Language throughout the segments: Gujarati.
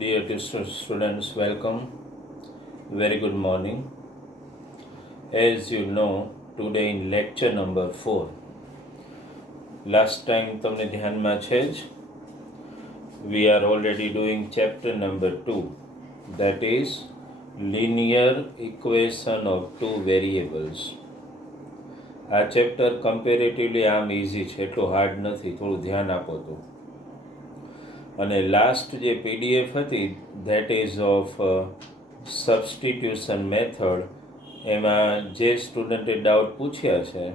Dear students, welcome. Very good morning. As you know, today in lecture number 4, last time તમને ધ્યાનમાં છે જ, we are already doing chapter number 2, that is linear equation of two variables. આ ચેપ્ટર કમ્પેરેટિવલી આમ ઇઝી છે, એટલું હાર્ડ નથી, થોડું ધ્યાન આપો તો. અને લાસ્ટ જે પીડીએફ હતી that ease of substitution method, એમાં જે સ્ટુડન્ટે ડાઉટ પૂછ્યા છે,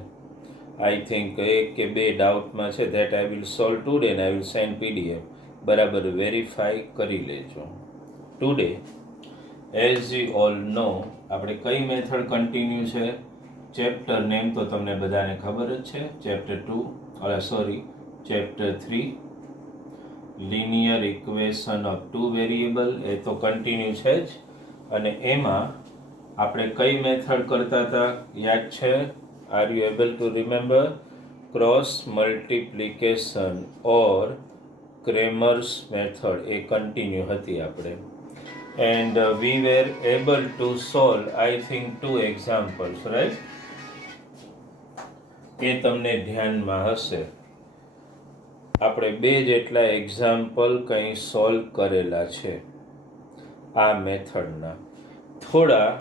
આઈ થિંક એક કે બે ડાઉટમાં છે, that I will solve today and I will send PDF. બરાબર વેરીફાઈ કરી લેજો. ટુડે એઝ યુ ઓલ નો આપણે કઈ મેથડ કન્ટિન્યુ છે, ચેપ્ટર નેમ તો તમને બધાને ખબર જ છે, chapter 3 linear equation of two variable, એ તો કન્ટિન્યુ છે જ. અને એમાં આપણે કઈ મેથડ કરતા હતા યાદ છે? Are you able to remember? Cross multiplication or Cramer's method, એ કન્ટિન્યુ હતી આપણે. And we were able to solve I think 2 examples, right? એ તમને ધ્યાનમાં હશે. આપણે 2 જેટલા એક્ઝામ્પલ કંઈ સોલ્વ કરેલા છે આ મેથડના. થોડા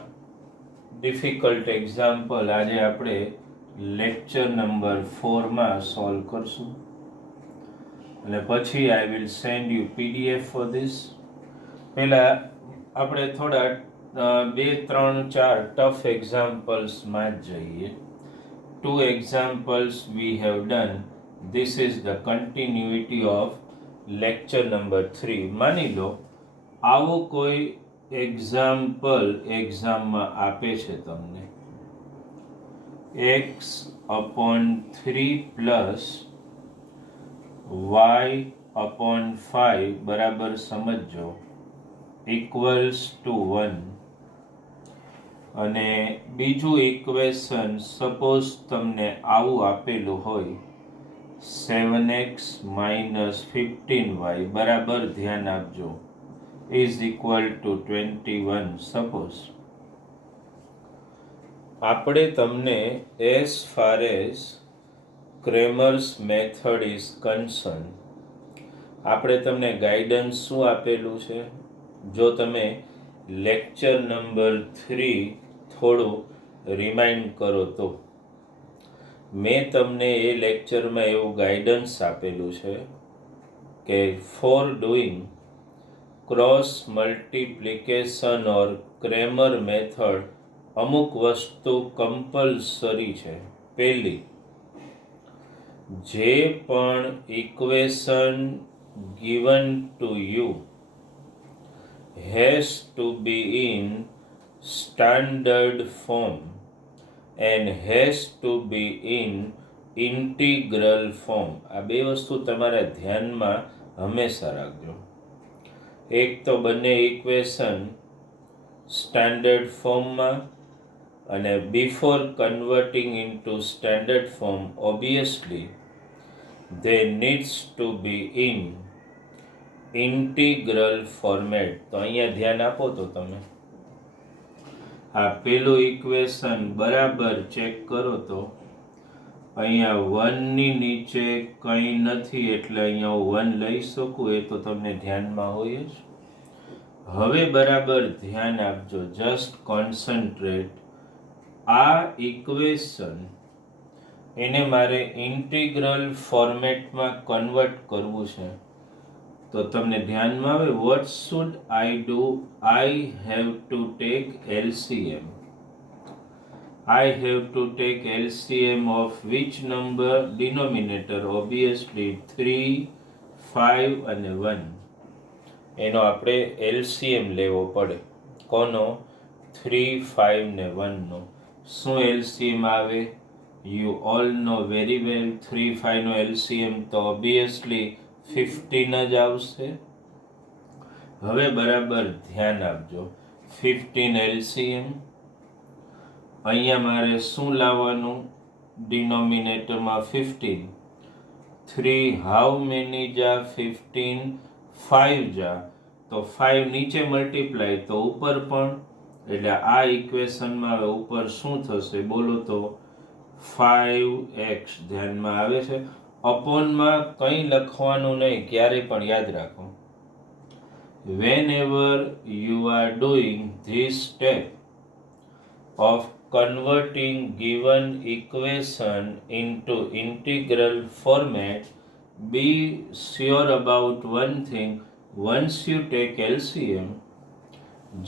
ડિફિકલ્ટ એક્ઝામ્પલ આજે આપણે લેક્ચર નંબર 4માં સોલ્વ કરશું, અને પછી આઈ will send you PDF for this. પહેલાં આપણે થોડા 2, 3, 4 ટફ એક્ઝામ્પલ્સમાં જ જઈએ. 2 examples we have done. This is the continuity of lecture number 3. માની લો આવો કોઈ એક્ઝામ્પલ એક્ઝામમાં આપે છે તમને, x/3 પ્લસ y/5 બરાબર સમજો ઇક્વલ્સ ટુ 1. અને બીજું ઇક્વેશન સપોઝ તમને આવું આપેલું હોય, 7x - 15y બરાબર, ધ્યાન આપજો, ઇઝ ઇક્વલ ટુ 21. સપોઝ આપણે તમને as far as Cramer's method is concern, આપણે તમને ગાઈડન્સ શું આપેલું છે? જો તમે લેક્ચર નંબર 3 થોડું રિમાઇન્ડ કરો તો મેં તમને એ લેક્ચરમાં એવું ગાઈડન્સ આપેલું છે કે ફોર ડુઈંગ ક્રોસ મલ્ટિપ્લિકેશન ઓર ક્રેમર મેથડ અમુક વસ્તુ કમ્પલસરી છે. પહેલી, જે પણ equation given to you has to be in standard form and has to be in integral form. આ બે વસ્તુ તમારા ધ્યાનમાં હંમેશા રાખજો. એક તો બંને ઇક્વેશન સ્ટાન્ડર્ડ ફોર્મમાં, અને before converting into standard form obviously they needs to be in integral format. તો અહીંયા ધ્યાન આપો તો તમે આ પેલું ઇક્વેશન બરાબર ચેક કરો તો અહીંયા 1 ની નીચે કંઈ નથી, એટલે અહીંયા હું 1 લઈ શકું, એ તો તમને ધ્યાનમાં હોય જ. હવે બરાબર ધ્યાન આપજો, જસ્ટ કોન્સન્ટ્રેટ. આ ઇક્વેશન એને મારે ઇન્ટિગ્રલ ફોર્મેટમાં કન્વર્ટ કરવું છે. તો તમને ધ્યાનમાં આવે, what should I do? I have to take LCM. I have to take LCM of which number? Denominator obviously 3, 5 અને 1. એનો આપણે LCM લેવો પડે. કોનો? 3, 5 ને 1 નો. શું LCM આવે? You all know very well. 3, 5 નો LCM તો ઓબ્વિયસલી 15 જ આવશે. હવે બરાબર ધ્યાન આપજો, 15 LCM. અહીંયા મારે શું લાવવાનું? ડિનોમિનેટરમાં 15. 3 હાઉ મેની જા? 15. 5 જા તો 5 નીચે મલ્ટીપ્લાય તો ઉપર પણ, એટલે આ ઇક્વેશનમાં હવે ઉપર શું થશે બોલો તો 5x ધ્યાનમાં આવે છે. અપોનમાં કંઈ લખવાનું નહીં, ક્યારેય પણ યાદ રાખો. Whenever you are doing this step of converting given equation into integral format, be sure about one thing. Once you take LCM,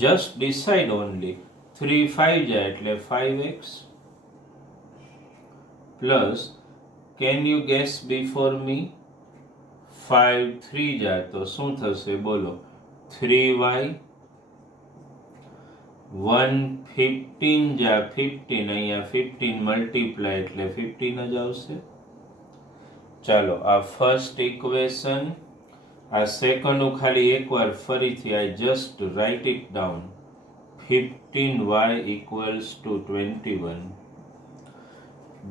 just decide only 3 5 જાય એટલે 5x plus, can you guess before me? 5 3 જાય તો શું થશે બોલો 3y, 1 15 જાય 15, અહીંયા 15 મલ્ટીપ્લાય એટલે 15 જ આવશે. ચાલો આ ફર્સ્ટ ઇક્વેશન. આ સેકન્ડનું ખાલી એકવાર ફરીથી I just write it down. 15y equals to 21.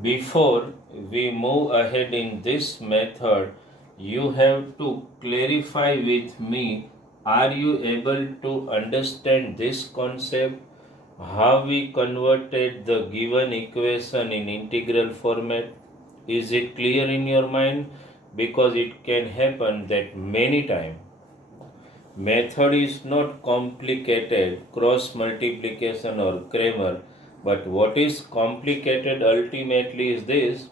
Before we move ahead in this method, you have to clarify with me, are you able to understand this concept? How we converted the given equation in integral format? Is it clear in your mind? Because it can happen that many times. Method is not complicated, cross multiplication or Kramer, but what is complicated ultimately is this,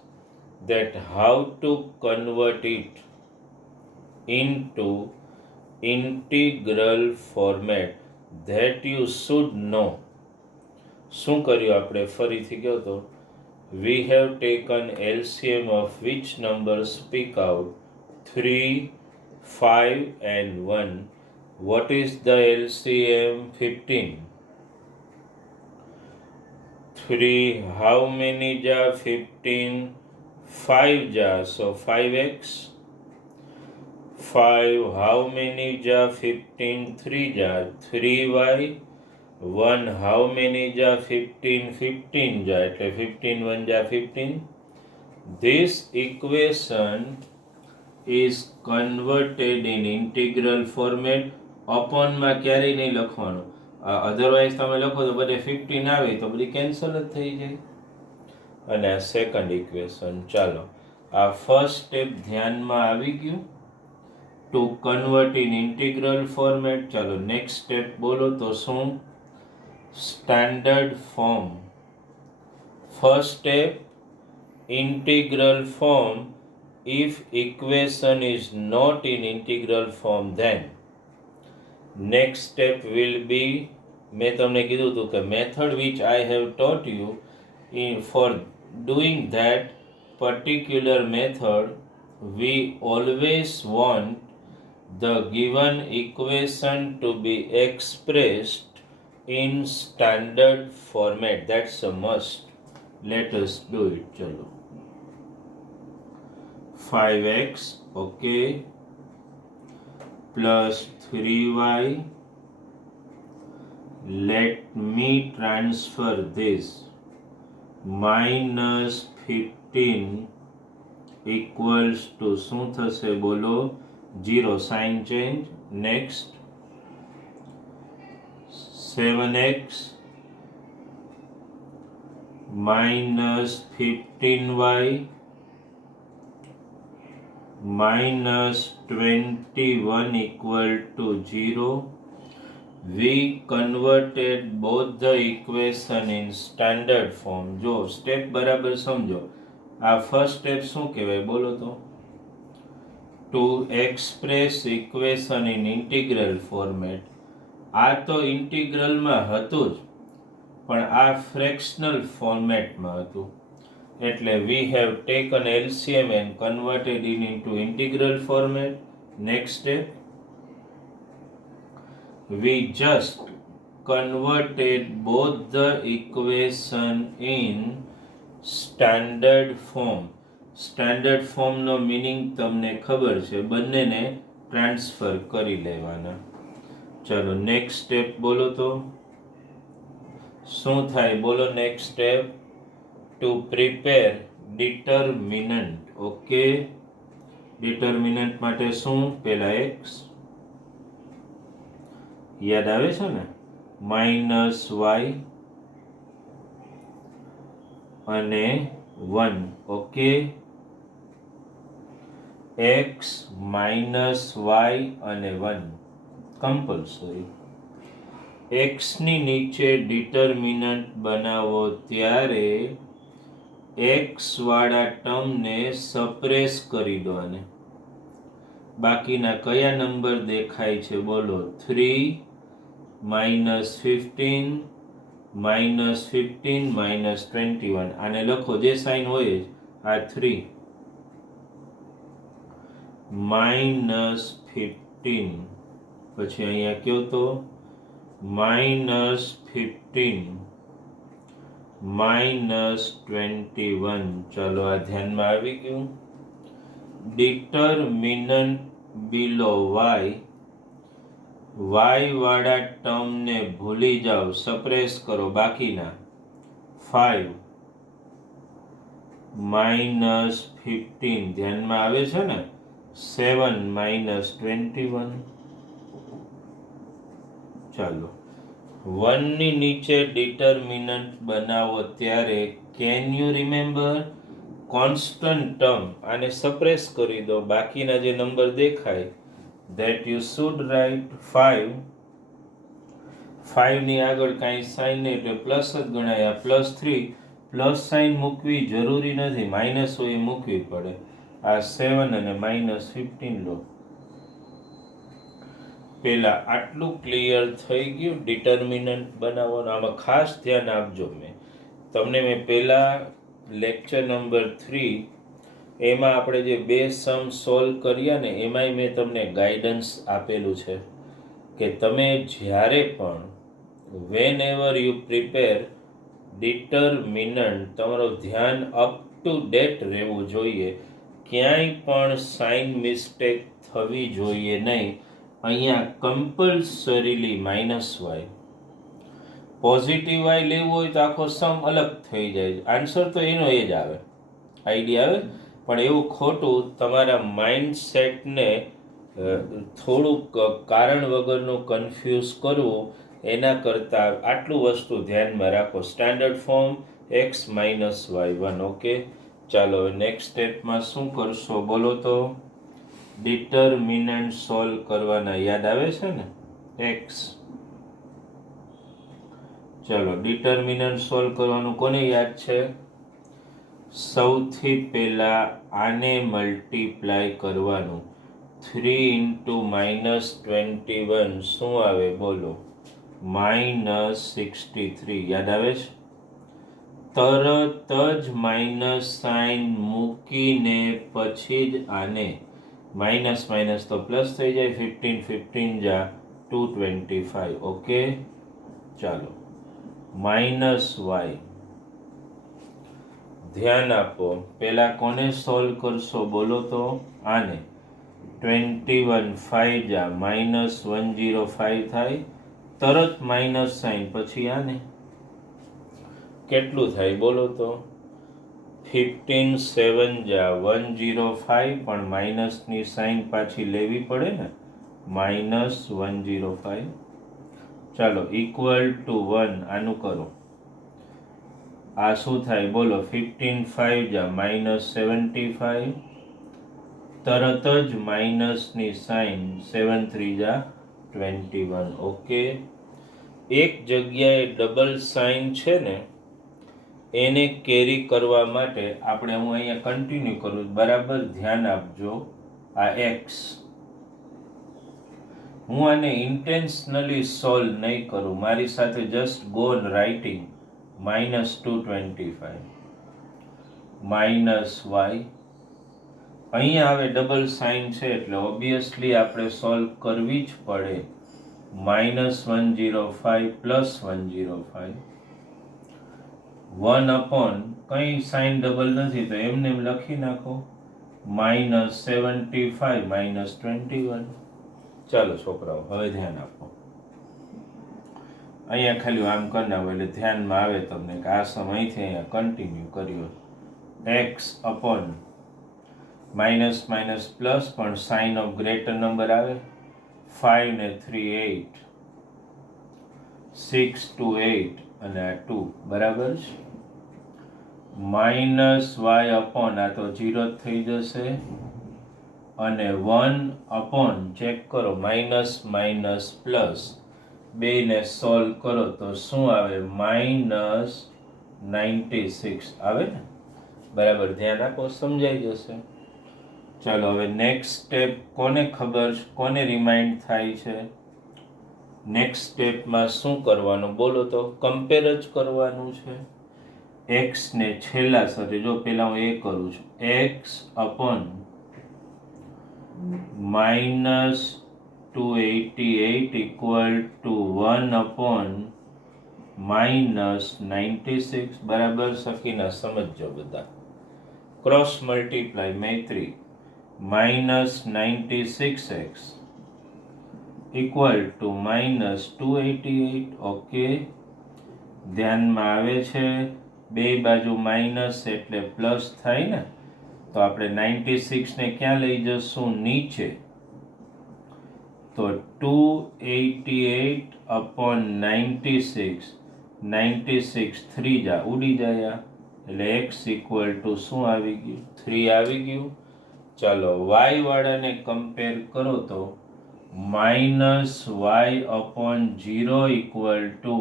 that how to convert it into integral format, that you should know. શું કર્યું આપણે ફરીથી કહો તો, we have taken LCM of which numbers? Speak out. 3, 5 and 1. What is the LCM? 15. 3, how many ja 15? 5 ja, so 5x. 5, how many ja 15? 3 ja, 3y. 1, how many ja 15? 15 ja, એટલે 15 1 ja 15. This equation is converted in integral format. Upon માં ક્યારેય નહીં લખવાનું, અધરવાઇઝ તમે લખો તો બધે 15 આવે તો બધી કેન્સલ જ થઈ જાય. અને આ સેકન્ડ ઇક્વેશન. ચાલો આ ફર્સ્ટ સ્ટેપ ધ્યાનમાં આવી ગયું. Two convert in integral format. ચાલો નેક્સ્ટ સ્ટેપ બોલો તો શું? Standard form. First step integral form. If equation is not in integral form, then next step will be, મેં તમને કીધું હતું કે method which I have taught you, for doing that particular method we always want the given equation to be expressed in standard format. That's a must. Let us do it. चलो 5x, okay, plus 3y. Let me transfer this. Minus 15 equals to શું થશે બોલો? 0. Sign change. Next 7x minus 15y minus 21 equal to 0. We converted both the equation in standard form. જો સ્ટેપ બરાબર સમજો. આ ફર્સ્ટ સ્ટેપ શું કહેવાય બોલો તો? Two express equation in integral format. આ તો ઇન્ટિગ્રલમાં હતું જ, પણ આ ફ્રેક્શનલ ફોર્મેટમાં હતું. એટલે we have taken LCM and converted it into integral format. Next step, we just converted both the equation in standard form. Standard form no meaning તમને ખબર છે, બંનેને ટ્રાન્સફર કરી લેવાના. ચલો નેક્સ્ટ સ્ટેપ બોલો તો શું થાય બોલો? Next step, to prepare determinant. Okay, determinant માટે શું? પહેલા x યાદ આવે છે ને? -y અને 1. ઓકે, x -y અને 1 કમ્પલસરી. x ની નીચે ડિટર્મિનન્ટ બનાવો ત્યારે x વાળા ટર્મને સપ્રેસ કરી દો. અને બાકીના કયા નંબર દેખાય છે બોલો? 3 -15 -15 -21. આને લખો જે સાઇન હોય જ. આ 3 -15 પછી અહીંયા કયો તો -15 -21. ચલો આ ધ્યાનમાં આવી ગયું. ડિટર્મિનન્ટ બિલો y વાળા ટર્મને ભૂલી જાઓ, સપ્રેસ કરો. બાકીના 5 -15 ધ્યાનમાં આવે છે ને? 7 -21. ચાલો, 1 ની નીચે ડિટર્મિનન્ટ બનાવો ત્યારે can you remember constant term, આને સપ્રેસ કરી દો. બાકીના જે નંબર દેખાય that you should write 5. 5 ની આગળ કાંઈ સાઇન નહીં એટલે પ્લસ જ ગણાય. આ +3 પ્લસ સાઇન મૂકવી જરૂરી નથી, માઇનસ હોય એ મૂકવી પડે. આ 7 અને -15 લો. પેલા આટલું ક્લિયર થઈ ગયું ડિટર્મિનન્ટ બનાવવાનું. આમાં ખાસ ધ્યાન આપજો. મેં પેલા લેક્ચર નંબર 3 એમાં આપણે જે 2 સમ સોલ્વ કર્યા ને એમાંય મેં તમને ગાઈડન્સ આપેલું છે કે તમે જ્યારે પણ whenever you prepare determinant, તમારું ધ્યાન અપ ટુ ડેટ રહેવું જોઈએ. ક્યાંય પણ સાઇન મિસ્ટેક થવી જોઈએ નહીં. અહીંયા કમ્પલસરીલી -y. પોઝિટિવ y લેવું હોય તો આખો સમ અલગ થઈ જાય. આન્સર તો એનો એ જ આવે, આઈડિયા આવે. પણ એવું ખોટું તમારા માઇન્ડસેટને થોડુંક કારણ વગરનું કન્ફ્યુઝ કરવું એના કરતાં આટલું વસ્તુ ધ્યાનમાં રાખો. Standard form x -y1. Okay, ચાલો નેક્સ્ટ સ્ટેપમાં શું કરશો બોલો તો? ડિટર્મિનન્ટ સોલ્વ કરવાના. યાદ આવે છે ને? x. ચલો, ડિટર્મિનન્ટ સોલ્વ કરવાનું કોને યાદ છે? સૌથી પહેલા આને મલ્ટીપ્લાય કરવાનું. 3 × -21 શું આવે બોલો? -63. યાદ આવે છે? તરત જ માઇનસ સાઇન મૂકીને પછી જ આને માઇનસ તો પ્લસ થઈ જાય. 15 15 જા 225. ઓકે, ચાલો -y. ધ્યાન આપો. પેલા કોને સોલ્વ કરશો બોલો તો? આને. 21 5 જા -105 થાય. તરત માઇનસ સાઇન પછી આને કેટલું થાય બોલો તો? 15 7 જા 105. પણ માઇનસની સાઇન પાછી લેવી પડે ને, -105. ચાલો, ઇક્વલ ટુ 1. આનું કરો. આ શું થાય બોલો? 15 5 જા -75. તરત જ માઇનસની સાઇન 7 3 જા 21. ઓકે, એક જગ્યાએ ડબલ સાઇન છે ને એને કેરી કરવા માટે આપણે, હું અહીંયા કન્ટિન્યુ કરું, બરાબર ધ્યાન આપજો. આ x, હું આને ઇન્ટેન્શનલી સોલ્વ નહીં કરું. મારી સાથે just go on writing. -225 -y. અહીંયા હવે ડબલ સાઇન છે એટલે ઓબ્વિયસલી આપણે સોલ્વ કરવી જ પડે. -105 +105. 1 કંઈ સાઇન ડબલ નથી તો એમને એમ લખી નાખો. -75 -21. ચાલો છોકરાઓ, હવે ધ્યાન આપો. અહીંયા ખાલી આમ કરી નાખો એટલે ધ્યાનમાં આવે તમને કે આ સમયથી અહીંયા કન્ટિન્યુ કર્યો. x અપોન માઇનસ પ્લસ પણ સાઇન ઓફ ગ્રેટર નંબર આવે. 5 ને 3 8. 6 to 8 અને આ 2 બરાબર છે. માઇનસ વાય અપોન આ તો 0 થઈ જશે અને 1 અપોન ચેક કરો માઇનસ માઇનસ પ્લસ બેને સોલ્વ કરો તો શું આવે માઇનસ 96 આવે ને બરાબર. ધ્યાન આપો સમજાઈ જશે. ચાલો હવે નેક્સ્ટ સ્ટેપ કોને ખબર કોને રિમાઇન્ડ થાય છે? નેક્સ્ટ સ્ટેપમાં શું કરવાનું બોલો તો? કમ્પેર જ કરવાનું છે. એક્સ ને છેલ્લા સાથે જો પેલા હું એ કરું છું x upon minus 288 equal to 1 upon minus 96 બરાબર. સખીના સમજો બધા. Cross multiply Maitri minus 96x equal to minus 288. Okay, ધ્યાનમાં આવે છે બે બાજુ માઇનસ એટલે પ્લસ થાય ને, તો આપણે 96 ને ક્યાં લઈ જશું? નીચે. તો 288 અપોન 96 96 3 જા ઉડી જાય એટલે x ઇક્વલ ટુ શું આવી ગયું? 3 આવી ગયું. ચાલો y વાળાને કમ્પેર કરો તો minus Y upon 0 equal to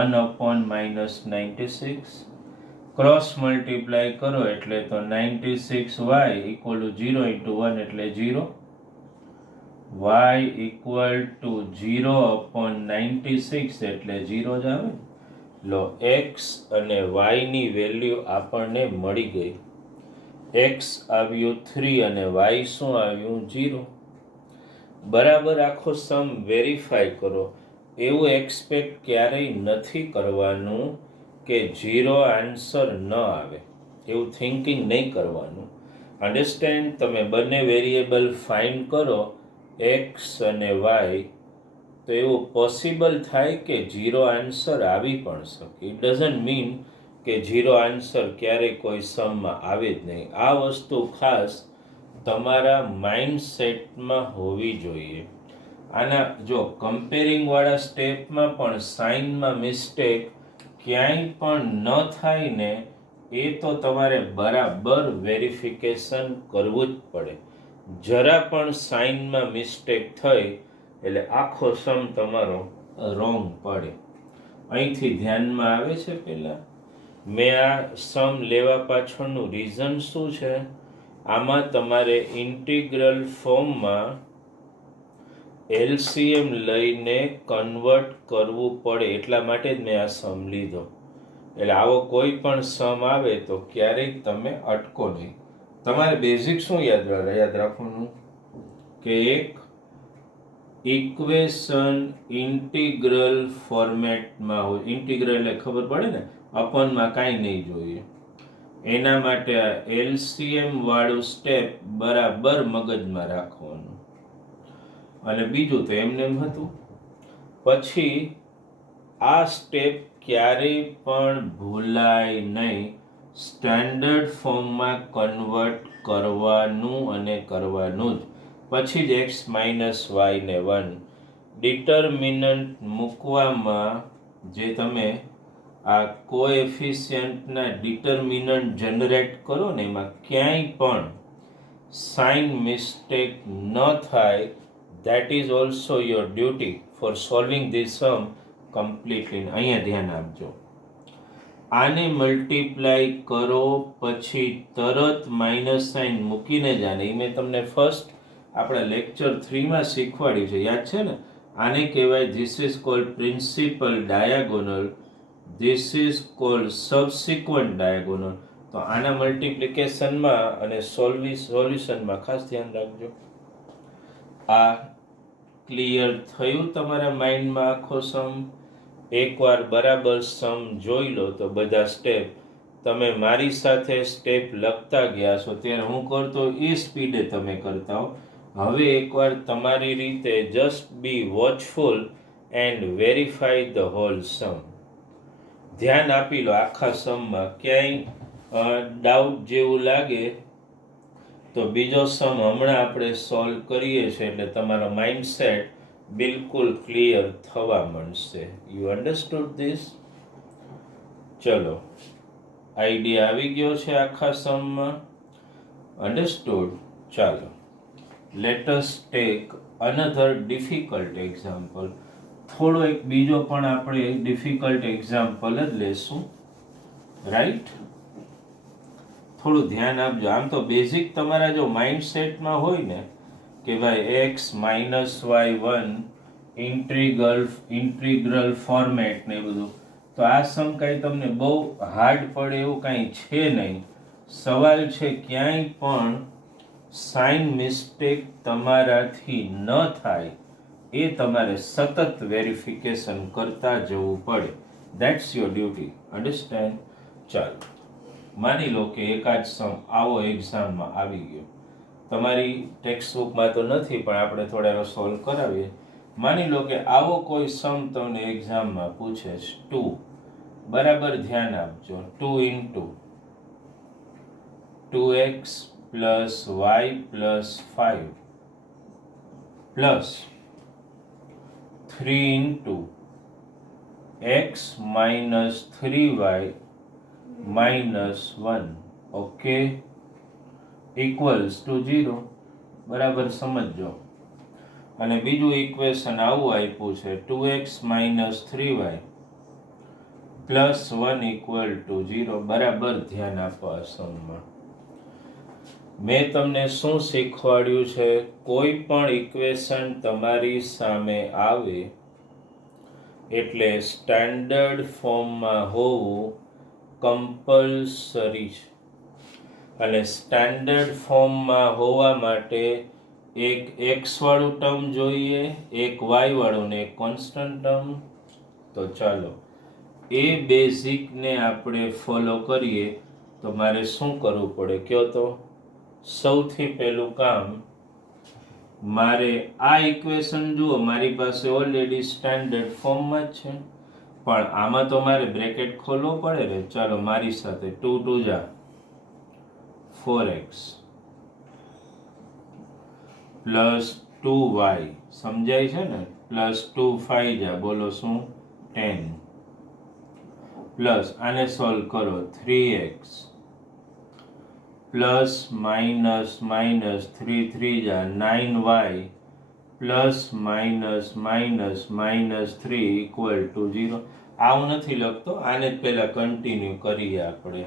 1 upon minus 96. Cross multiply કરો એટલે તો 96y ઇક્વલ ટુ 0 ઇન્ટુ 1 એટલે 0. y ઇક્વલ ટુ 0 અપોન 96 એટલે 0 જ આવે. લો x અને y ની વેલ્યુ આપણને મળી ગઈ. x આવ્યું 3 અને y શું આવ્યું? 0. બરાબર. આખો સમ વેરીફાઈ કરો. એવું એક્સપેક્ટ ક્યારેય નથી કરવાનું કે 0 આન્સર ન આવે, એવું થિંકિંગ નહીં કરવાનું. અન્ડરસ્ટેન્ડ? તમે બંને વેરિયેબલ ફાઇન્ડ કરો એક્સ અને વાય તો એવું પોસિબલ થાય કે 0 આન્સર આવી પણ શકે. ઇટ ડઝન્ટ મીન કે 0 આન્સર ક્યારેય કોઈ સમમાં આવે જ નહીં. આ વસ્તુ ખાસ તમારા માઇન્ડસેટમાં હોવી જોઈએ. આના જો કમ્પેરિંગ વાળા સ્ટેપમાં પણ સાઇનમાં મિસ્ટેક ક્યાંય પણ ન થાય ને એ તો તમારે બરાબર વેરિફિકેશન કરવું જ પડે. જરા પણ સાઇનમાં મિસ્ટેક થઈ એટલે આખો સમ તમારો રોંગ પડે. અહીંથી ધ્યાનમાં આવે છે પહેલાં મેં આ સમ લેવા પાછળનું રીઝન શું છે? આમાં તમારે ઇન્ટિગ્રલ ફોર્મમાં એલસીએમ લઈને કન્વર્ટ કરવું પડે એટલા માટે જ મેં આ સમ લીધો. એટલે આવો કોઈ પણ સમ આવે તો ક્યારેય તમે અટકો નહીં. તમારે બેઝિક શું યાદ રાખવાનું કે એક ઇક્વેશન ઇન્ટિગ્રલ ફોર્મેટમાં હોય. ઇન્ટિગ્રલ એટલે ખબર પડે ને, અપોનમાં કાંઈ નહીં જોઈએ. એના માટે આ એલસીએમ વાળું સ્ટેપ બરાબર મગજમાં રાખવાનું. અને બીજું તો એમને એમ હતું. પછી આ સ્ટેપ ક્યારેય પણ ભૂલાય નહીં. સ્ટાન્ડર્ડ ફોર્મમાં કન્વર્ટ કરવાનું અને કરવાનું જ. પછી જ એક્સ માઇનસ વાય ને 1 ડિટર્મિનન્ટ મૂકવામાં જે તમે આ કોએફિશિયન્ટના ડિટર્મિનન્ટ જનરેટ કરો ને એમાં ક્યાંય પણ સાઇન મિસ્ટેક ન થાય. That is also your duty for solving this sum completely. અહીંયા ધ્યાન આપજો. આને મલ્ટીપ્લાય કરો પછી તરત માઇનસ સાઇન મૂકીને જ આને મેં તમને ફર્સ્ટ આપણા લેક્ચર 3માં શીખવાડ્યું છે, યાદ છે ને? આને કહેવાય this is called principal diagonal, this is called subsequent diagonal. તો આના મલ્ટિપ્લિકેશનમાં અને સોલ્યુશનમાં ખાસ ધ્યાન રાખજો. આ ક્લિયર થયું તમારા માઇન્ડમાં આખો સમ? એકવાર બરાબર સમ જોઈ લો તો બધા સ્ટેપ તમે મારી સાથે સ્ટેપ લખતા ગયા છો ત્યારે હું કરતો એ સ્પીડે તમે કરતા હો. હવે એકવાર તમારી રીતે just be watchful and verify the whole sum. ધ્યાન આપી લો આખા સમમાં. ક્યાંય ડાઉટ જેવું લાગે તો બીજો સમ હમણાં આપણે સોલ્વ કરીએ છીએ એટલે તમારો માઇન્ડસેટ બિલકુલ ક્લિયર થવા માંડશે. You understood this? ચલો, આઈડિયા આવી ગયો છે આખા સમમાં? અન્ડરસ્ટુડ? ચાલો, let us take another difficult example. થોડો એક બીજો પણ આપણે ડિફિકલ્ટ એક્ઝામ્પલ જ લેશું, રાઈટ? થોડું ધ્યાન આપજો. આમ તો બેઝિક તમારા જો માઇન્ડસેટમાં હોય ને કે ભાઈ x -y1 ઇન્ટિગ્રલ ફોર્મેટ ને બધું, તો આ સમ કાંઈ તમને બહુ હાર્ડ પડે એવું કાંઈ છે નહીં. સવાલ છે ક્યાંય પણ સાઇન મિસ્ટેક તમારાથી ન થાય એ તમારે સતત વેરિફિકેશન કરતા જવું પડે. That's your duty. અન્ડરસ્ટેન્ડ? ચાલો, માની લો કે એકાદ સમ આવો એક્ઝામમાં આવી ગયો. તમારી ટેક્સ્ટ બુકમાં તો નથી, પણ આપણે થોડા એવા સોલ્વ કરાવીએ. માની લો કે આવો કોઈ સમ તમને એક્ઝામમાં પૂછે છે 2. બરાબર ધ્યાન આપજો. 2 into 2x plus y plus 5 plus 3 into x minus 3y minus 1, okay, equals to 0. બરાબર સમજો. અને બીજું ઇક્વેશન આવું આપ્યું છે 2x minus 3y plus 1 equal to 0. બરાબર ધ્યાન આપો આ સમમાં. મેં તમને શું શીખવાડ્યું છે? કોઈ પણ ઇક્વેશન તમારી સામે આવે એટલે સ્ટાન્ડર્ડ ફોર્મમાં હોવું કમ્પલસરી છે. અને સ્ટાન્ડર્ડ ફોર્મમાં હોવા માટે એક x વાળું ટર્મ જોઈએ, એક y વાળું ને એક કોન્સ્ટન્ટ ટર્મ. તો ચાલો એ બેઝિકને આપણે ફોલો કરીએ. તો મારે શું કરવું પડે કયો તો? સૌથી પહેલું કામ, મારે આ ઇક્વેશન જુઓ, મારી પાસે ઓલરેડી સ્ટાન્ડર્ડ ફોર્મમાં જ છે, પણ આમાં તો મારે બ્રેકેટ ખોલવો પડે ને. ચાલો મારી સાથે 2 2 જા 4x પ્લસ 2y, સમજાય છે ને? પ્લસ 2 5 જા બોલો શું? 10 પ્લસ આને સોલ્વ કરો 3x પ્લસ માઇનસ 3 3 જા 9y plus minus 3 equal to 0. આવું નથી લખતો, આને જ પહેલા કન્ટિન્યુ કરીએ આપણે.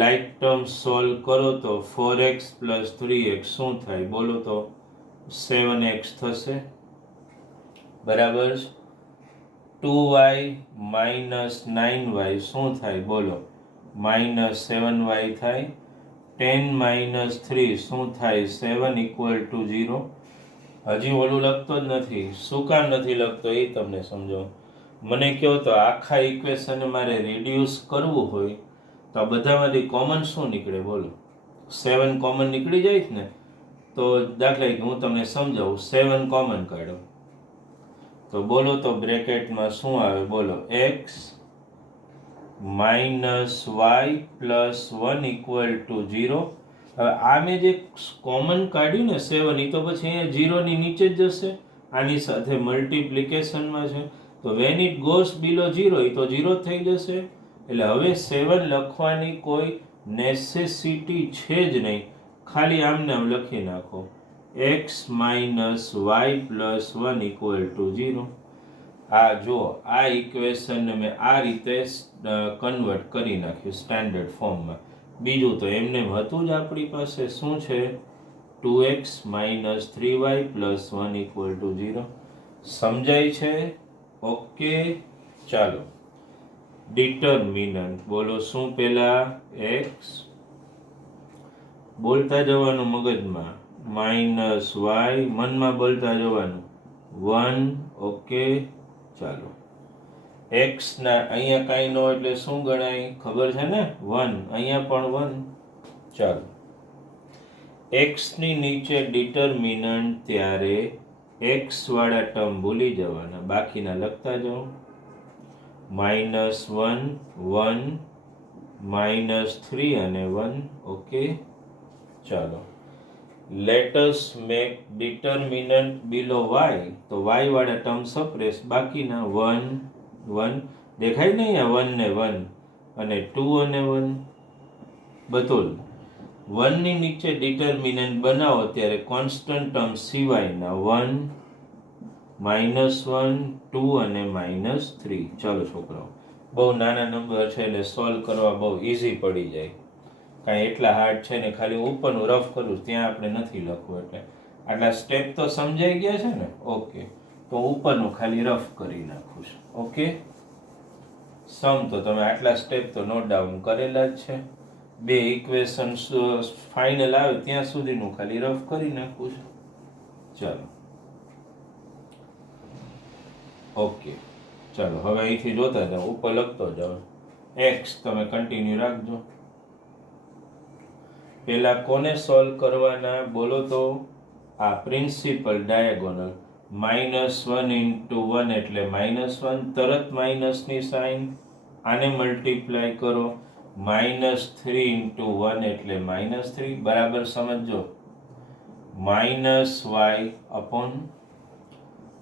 લાઈક ટર્મ સોલ્વ કરો તો 4x પ્લસ 3x શું થાય બોલો તો? 7x થશે. બરાબર. 2y માઇનસ 9y શું થાય બોલો? માઇનસ 7y થાય. 10 માઇનસ 3 શું થાય? 7 ઇક્વલ ટુ 0. હજી ઓલું લખતો જ નથી. શું કામ નથી લખતો એ તમને સમજો. મને કહો તો આખા ઇક્વેશનને મારે રિડ્યુસ કરવું હોય તો આ બધામાંથી કોમન શું નીકળે બોલો? 7 કોમન નીકળી જાય ને. તો દાખલા કે હું તમને સમજાવું. 7 કોમન કાઢો તો બોલો તો બ્રેકેટમાં શું આવે બોલો? x minus y plus 1 equal to 0. હવે આ મેં જે કોમન કાઢ્યું ને 7, એ તો પછી અહીંયા 0 ની નીચે જ જશે. આની સાથે મલ્ટિપ્લિકેશનમાં છે તો વેન ઇટ ગોઝ બિલો 0 એ તો 0 થઈ જશે. એટલે હવે 7 લખવાની કોઈ નેસેસિટી છે જ નહીં. ખાલી આમને આમ લખી નાખો x minus y plus 1 equal to 0. આ જો આ ઇક્વેશનને મેં આ રીતે કન્વર્ટ કરી નાખ્યું સ્ટાન્ડર્ડ ફોર્મમાં. બીજું તો એમને હતું જ આપણી પાસે. શું છે? 2x minus 3y plus 1 equal to 0. સમજાય છે? ઓકે. ચાલો, ડિટરમિનન્ટ બોલો શું? પહેલા x બોલતા જવાનું મગજમાં, માઇનસ y મનમાં બોલતા જવાનું 1. ઓકે. ચાલો, x ના અહીંયા કાંઈ ન એટલે શું ગણાય ખબર છે ને? 1. અહીંયા પણ 1. ચાલો, x ની નીચે ડિટરમિનન્ટ ત્યારે x વાળા ટર્મ ભૂલી જવાના, બાકીના લખતા જાઓ. -1 1 -3 અને 1. ઓકે. ચાલો, લેટ અસ મેક ડિટર્મિનન્ટ બિલો વાય, તો વાય વાળા ટર્મ સપ્રેસ, બાકીના 1 1 દેખાય ને અહીંયા 1 ને 1 અને 2 અને 1 બતોલ 1 ની નીચે ડિટર્મિનન્ટ બનાવો ત્યારે કોન્સ્ટન્ટ ટર્મ સિવાયના 1 -1 2 અને -3. ચાલો છોકરાઓ, બહુ નાના નંબર છે એટલે સોલ્વ કરવા બહુ ઈઝી પડી જાય. કાંઈ એટલા હાર્ડ છે ને, ખાલી ઉપરનું રફ કરું ત્યાં આપણે નથી લખવું. એટલે આટલા સ્ટેપ તો સમજાઈ ગયા છે ને? ઓકે, તો ઉપરનું ખાલી રફ કરી નાખું છું. ઓકે, સમ તો તમે આટલા સ્ટેપ તો નોટ ડાઉન કરેલા જ છે. બે ઇક્વેશન્સ ફાઇનલ આવે ત્યાં સુધીનું ખાલી રફ કરી નાખું છું. ચાલો, ઓકે, ચાલો હવે અહીંથી જોતા જાઓ, ઉપર લખતો જાઓ. એક્સ તમે કન્ટિન્યુ રાખજો. પેલા કોને સોલ્વ કરવાના બોલો તો? આ પ્રિન્સિપલ ડાયાગોનલ. -1 into 1 એટલે -1, તરત માઇનસની સાઇન. આને મલ્ટીપ્લાય કરો, -3 into 1 એટલે -3. બરાબર સમજો. -y upon,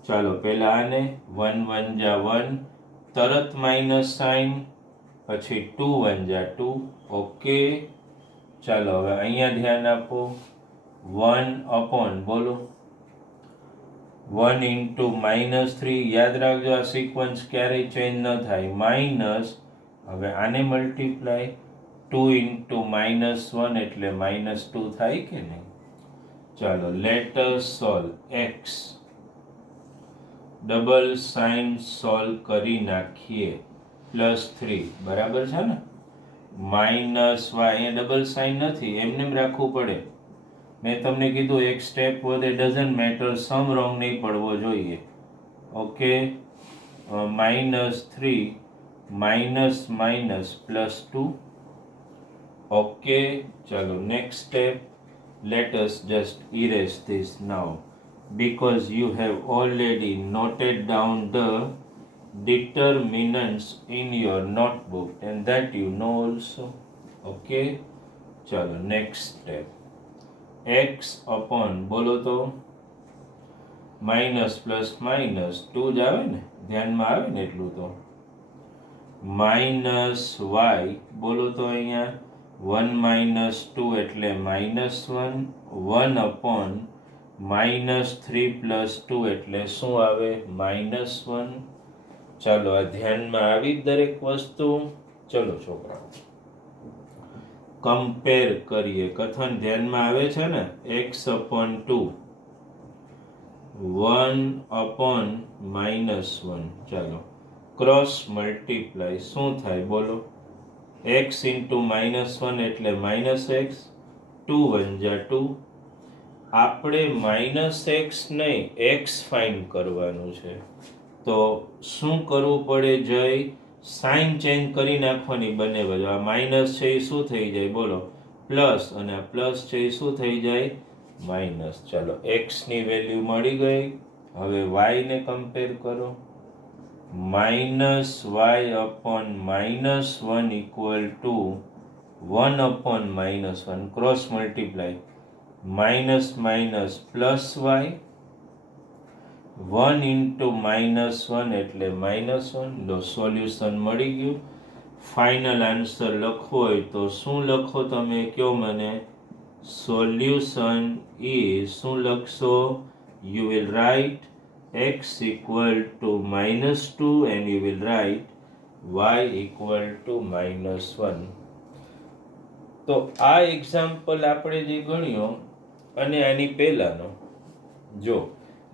ચાલો પેલા આને 1 1 જા 1, તરત માઇનસ સાઇન, પછી 2 1 જા 2. ઓકે, ચાલો હવે અહીંયા ધ્યાન આપો. 1 upon બોલો 1 into -3. યાદ રાખજો, આ સિક્વન્સ ક્યારેય ચેન્જ ન થાય. માઇનસ, હવે આને મલ્ટીપ્લાય 2 into -1 એટલે -2 થાય કે નહીં? ચાલો let us solve X. Double sign solve કરી નાખીએ. +3 બરાબર છે ને? -y, અહીંયા ડબલ સાઇન નથી, એમને રાખવું પડે. મેં તમને કીધું એક સ્ટેપ વધે ડઝન્ટ મેટર, સમ રોંગ નહીં પડવો જોઈએ. ઓકે, -3 -2. ઓકે, ચાલો next step. Let us just erase this now because you have already noted down the determinants in your notebook and that you know also. Okay, chalo next step. X upon બોલો તો માઇનસ પ્લસ માઇનસ 2 જ આવે ને, ધ્યાનમાં આવે ને એટલું તો. -y બોલો તો અહીંયા 1 - 2 એટલે -1, 1 upon -3 + 2 એટલે શું આવે? -1. ચાલો આ ધ્યાનમાં આવી દરેક વસ્તુ. ચલો છોકરાઓ કમ્પેર કરીએ. કથન ધ્યાનમાં આવે છે ને? x/2 1 upon -1. ચાલો ક્રોસ મલ્ટીપ્લાય શું થાય બોલો? x into -1 એટલે -x, 2 1 જા 2. આપણે -x નહીં x ફાઇન્ડ કરવાનું છે, તો શું કરવું પડે જય? સાઇન ચેન્જ કરી નાખવાની બંને બાજુ. આ માઇનસ છે એ શું થઈ જાય બોલો? પ્લસ, અને આ પ્લસ છે એ શું થઈ જાય? માઇનસ. ચાલો x ની વેલ્યુ મળી ગઈ. હવે y ને કમ્પેર કરો. -y upon -1 equal to 1 upon -1. Cross multiply. Minus minus plus y. 1 into -1 એટલે -1. લો સોલ્યુશન મળી ગયું. ફાઇનલ આન્સર લખવો હોય તો શું લખો તમે? કયો મને. સોલ્યુશન ઇઝ શું લખશો? You will right x equal to -2 and you will write y equal to -1. તો આ એક્ઝામ્પલ આપણે જે ગણ્યો અને આની પહેલાનો, જો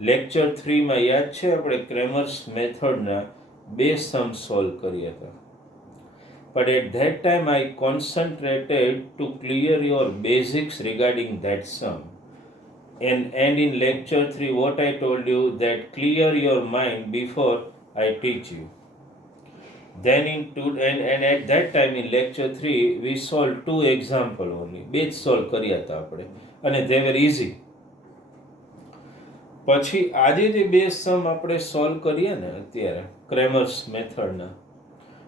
લેક્ચર 3 માં યાદ છે આપણે ક્રેમર્સ મેથડના 2 સમ સોલ્વ કર્યા હતા. But at that time I concentrated to clear your basics regarding that sum. And in lecture 3 what I told you, that clear your mind before I teach you. Then and at that time in lecture 3 we solved 2 example only. બે જ સોલ્વ કર્યા હતા આપણે અને they were easy. પછી આજે જે બે સમ આપણે સોલ્વ કરીએ ને અત્યારે ક્રેમર્સ મેથડના,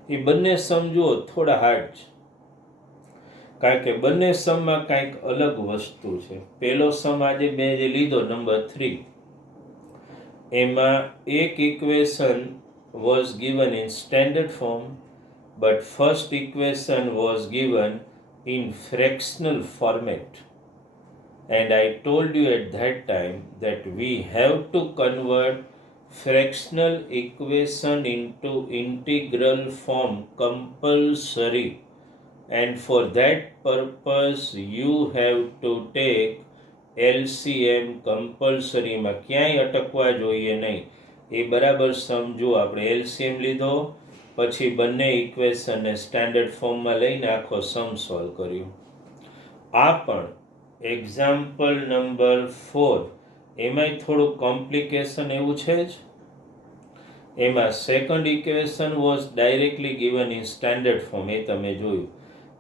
એ બંને સમ જુઓ થોડા હાર્ડ છે. કારણ કે બંને સમમાં કાંઈક અલગ વસ્તુ છે. પહેલો સમ આજે મેં જે લીધો નંબર 3, એમાં એક equation was given in standard form, but first equation was given in fractional format. And I told you at that time that we have to convert fractional equation into integral form compulsory, and for that purpose you have to take LCM compulsory. માં ક્યાંય અટકવા જોઈએ નહીં. એ બરાબર સમજો. આપણે LCM લીધો, પછી બંને ઇક્વેશનને સ્ટાન્ડર્ડ ફોર્મમાં લઈને આખો સમ સોલ્વ કર્યો. આ પણ એક્ઝામ્પલ નંબર 4, એમાંય થોડું કોમ્પ્લિકેશન એવું છે જ. એમાં second equation was directly given in standard form, એ તમે જોયું,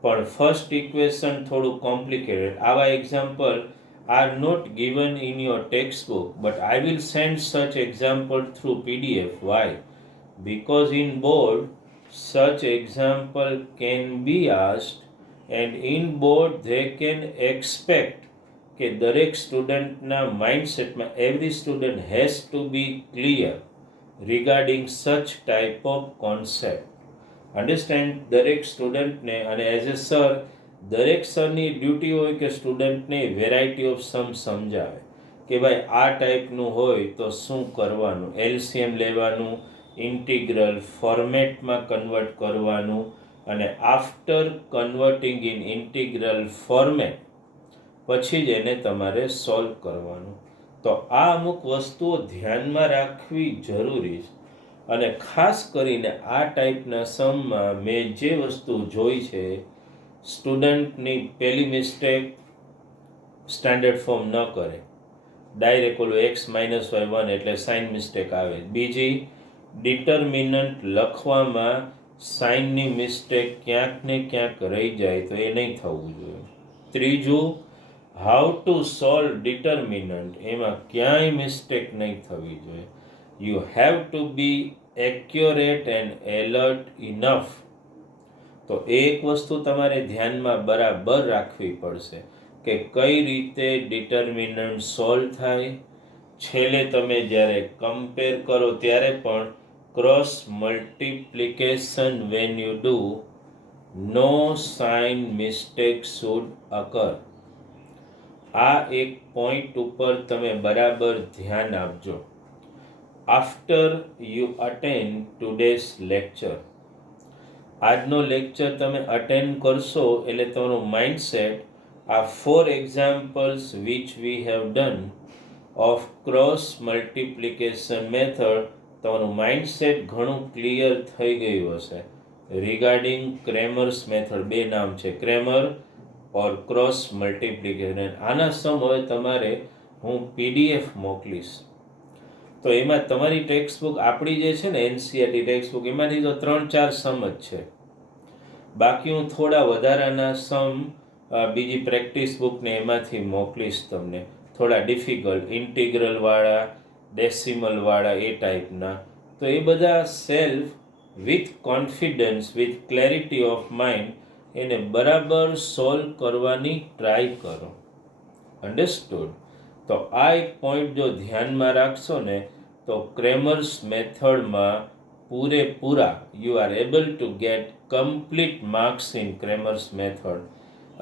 પણ ફર્સ્ટ ઇક્વેશન થોડું કોમ્પ્લિકેટેડ. આવા example are not given in your textbook, but I will send such example through PDF. Why? Because in board such example can be asked, and in board they can expect કે દરેક સ્ટુડન્ટના માઇન્ડસેટમાં every student has to be clear regarding such type of concept. Understand? દરેક સ્ટુડન્ટને, અને એઝ એ સર, દરેક સરની ડ્યુટી હોય કે સ્ટુડન્ટને વેરાયટી ઓફ સમ સમજાવે કે ભાઈ આ ટાઈપનું હોય તો શું કરવાનું, LCM લેવાનું, ઇન્ટિગ્રલ ફોર્મેટમાં કન્વર્ટ કરવાનું, અને after converting in integral format પછી જ એને તમારે સોલ્વ કરવાનું. તો આ અમુક વસ્તુઓ ધ્યાનમાં રાખવી જરૂરી છે. અને ખાસ કરીને આ ટાઈપના સમમાં મેં જે વસ્તુ જોઈ છે, સ્ટુડન્ટની પહેલી મિસ્ટેક સ્ટાન્ડર્ડ ફોર્મ ન કરે, ડાયરેક્ટ ઓલું x-y1 એટલે સાઇન મિસ્ટેક આવે. બીજી, ડિટર્મિનન્ટ લખવામાં સાઇનની મિસ્ટેક ક્યાંક ને ક્યાંક રહી જાય, તો એ નહીં થવું જોઈએ. ત્રીજું, હાઉ ટુ સોલ્વ ડિટર્મિનન્ટ, એમાં ક્યાંય મિસ્ટેક નહીં થવી જોઈએ. You have to be accurate and alert enough. તો એક વસ્તુ તમારે ધ્યાનમાં બરાબર રાખવી પડશે કે કઈ રીતે ડિટર્મિનન્ટ સોલ્વ થાય. છેલ્લે તમે જ્યારે કમ્પેર કરો ત્યારે પણ cross multiplication when you do, no sign mistake should occur. આ એક પોઈન્ટ ઉપર તમે બરાબર ધ્યાન આપજો. After you attend today's lecture, આજનો લેક્ચર તમે અટેન્ડ કરશો એટલે તમારું માઇન્ડસેટ આ 4 examples which we have done of cross multiplication method, તમારું માઇન્ડસેટ ઘણું ક્લિયર થઈ ગયું હશે રિગાર્ડિંગ ક્રેમર્સ મેથડ. 2 નામ છે, ક્રેમર ઓર ક્રોસ મલ્ટિપ્લિકેશન. આના સમ હવે તમારે હું PDF મોકલીશ, તો એમાં તમારી ટેક્સ્ટબુક, આપણી જે છે ને NCERT ટેક્સ્ટબુક, એમાંથી તો 3-4 સમ જ છે. બાકી હું થોડા વધારાના સમ બીજી પ્રેક્ટિસ બુકને એમાંથી મોકલીશ તમને, થોડા ડિફિકલ્ટ, ઇન્ટિગ્રલવાળા, ડેસિમલવાળા, એ ટાઈપના. તો એ બધા self with confidence, with clarity of mind એને બરાબર સોલ્વ કરવાની ટ્રાય કરો. અન્ડરસ્ટુડ? તો આ એક પોઈન્ટ જો ધ્યાનમાં રાખશો ને, તો ક્રેમર્સ મેથડમાં પૂરેપૂરા you are able to get complete marks in Cramer's method.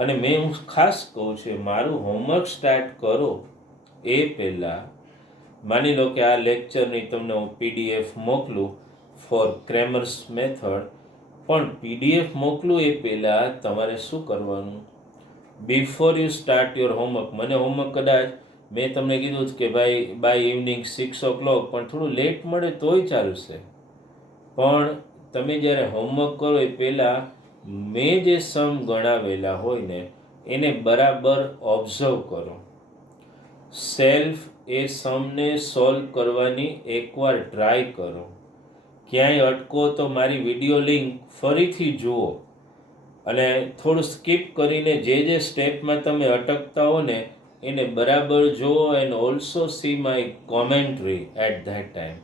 અને મેં હું ખાસ કહું છું, મારું હોમવર્ક સ્ટાર્ટ કરો એ પહેલાં, માની લો કે આ લેક્ચરની તમને હું PDF મોકલું ફોર ક્રેમર્સ મેથડ, પણ PDF મોકલું એ પહેલાં તમારે શું કરવાનું, before you start your homework, મને હોમવર્ક કદાચ મેં તમને કીધું કે ભાઈ બાય ઇવનિંગ 6 o'clock, પણ થોડું લેટ મળે તોય ચાલશે, પણ તમે જ્યારે હોમવર્ક કરો એ પહેલાં મેં જે સમ ગણાવેલા હોય ને એને બરાબર ઓબ્ઝર્વ કરો. સેલ્ફ એ સમને સોલ્વ કરવાની એકવાર ટ્રાય કરો. ક્યાંય અટકો તો મારી વિડીયો લિંક ફરીથી જુઓ, અને થોડું સ્કીપ કરીને જે સ્ટેપમાં તમે અટકતા હો ને એને બરાબર જુઓ, and also see my commentary at that time.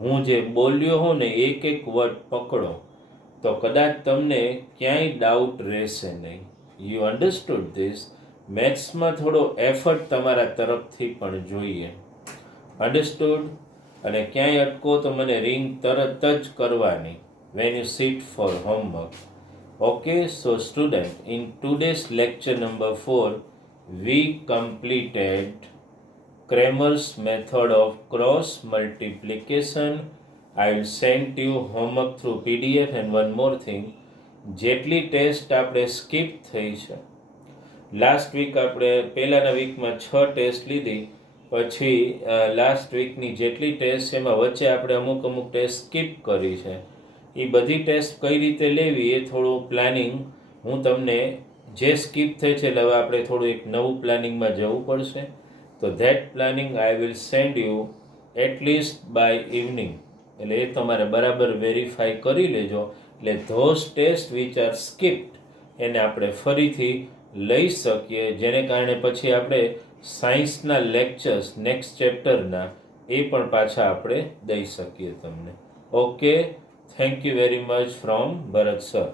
હું જે બોલ્યો હોઉં ને એક વર્ડ પકડો, તો કદાચ તમને ક્યાંય ડાઉટ રહેશે નહીં. You understood this. મેથ્સમાં થોડો એફર્ટ તમારા તરફથી પણ જોઈએ. અન્ડરસ્ટુડ? અને ક્યાંય અટકો તો મને રિંગ તરત જ કરવાની when you sit for homework. Okay, so student, in today's lecture number 4, we completed Kramer's method of cross multiplication. I will send you homework through PDF and one more thing. જેટલી ટેસ્ટ આપણે સ્કીપ થઈ છે, લાસ્ટ વીક આપણે પહેલાના વીકમાં 6 ટેસ્ટ લીધી, પછી લાસ્ટ વીકની જેટલી ટેસ્ટ છે એમાં વચ્ચે આપણે અમુક ટેસ્ટ સ્કીપ કરી છે. એ બધી ટેસ્ટ કઈ રીતે લેવી એ થોડું પ્લાનિંગ હું તમને, જે સ્કીપ થઈ છે એટલે હવે આપણે થોડું એક નવું પ્લાનિંગમાં જવું પડશે. તો that planning I will send you at least by evening. એટલે એ તમારે બરાબર વેરીફાઈ કરી લેજો. એટલે those test which are skipped એને આપણે ફરીથી લઈ શકીએ, જેને કારણે પછી આપણે સાયન્સના લેક્ચર્સ નેક્સ્ટ ચેપ્ટરના એ પણ પાછા આપણે દઈ શકીએ તમને. Okay, thank you very much from Bharat sir.